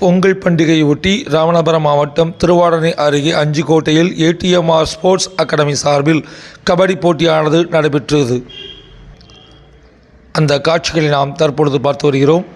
பொங்கல் பண்டிகையொட்டி ராமநாதபுரம் மாவட்டம் திருவாடானை அருகே அஞ்சிக்கோட்டையில் ஏடிஎம்ஆர் sports academy சார்பில் கபடி போட்டியானது நடைபெற்றது. அந்த காட்சிகளை நாம் தற்பொழுது பார்த்து வருகிறோம்.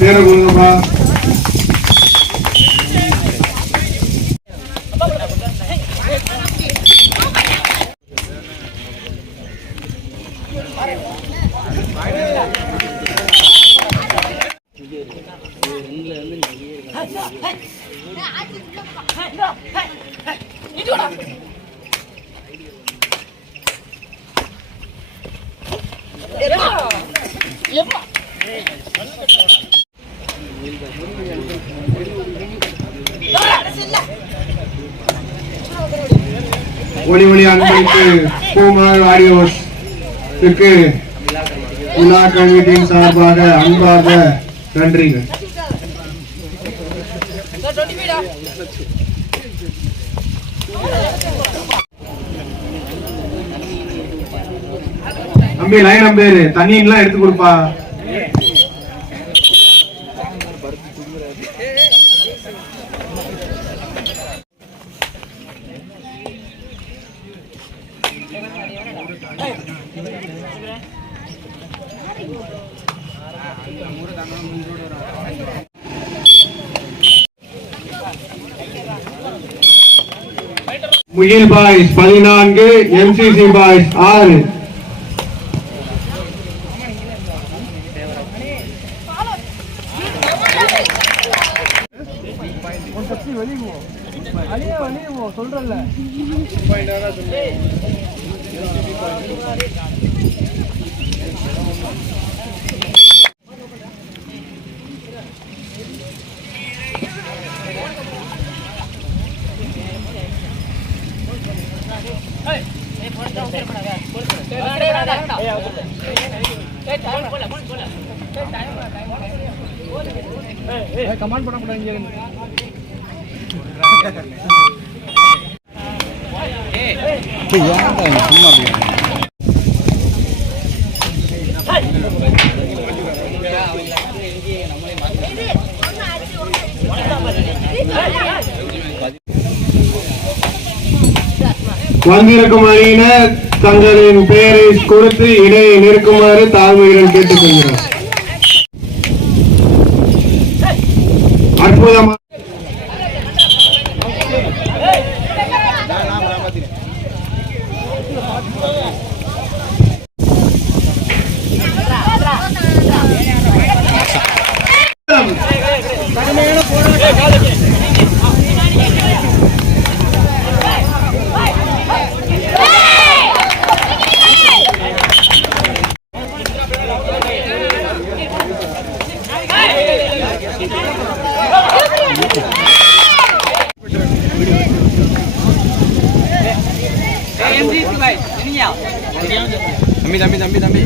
பேரை கொடுங்கப்பா. ஒளி ஒளி அன்பளிப்பு பூமலர் ஆடியோஸ்க்கு விழா கல்வியின் சார்பாக அன்பாக நன்றிகள். நம்பி லைன் நம்பேரு தண்ணியெல்லாம் எடுத்து கொடுப்பா. முகில் பாய்ஸ் 14, MCC பாய்ஸ் 6. கமாண்ட் பண்ண கூடாது. வந்திருக்கும் அணியினர் தங்களின் பெயரை கொடுத்து இடையே நிற்குமாறு தாழ்மையுடன் கேட்டுக்கொள்கிறோம். அற்புதமாக தம்பி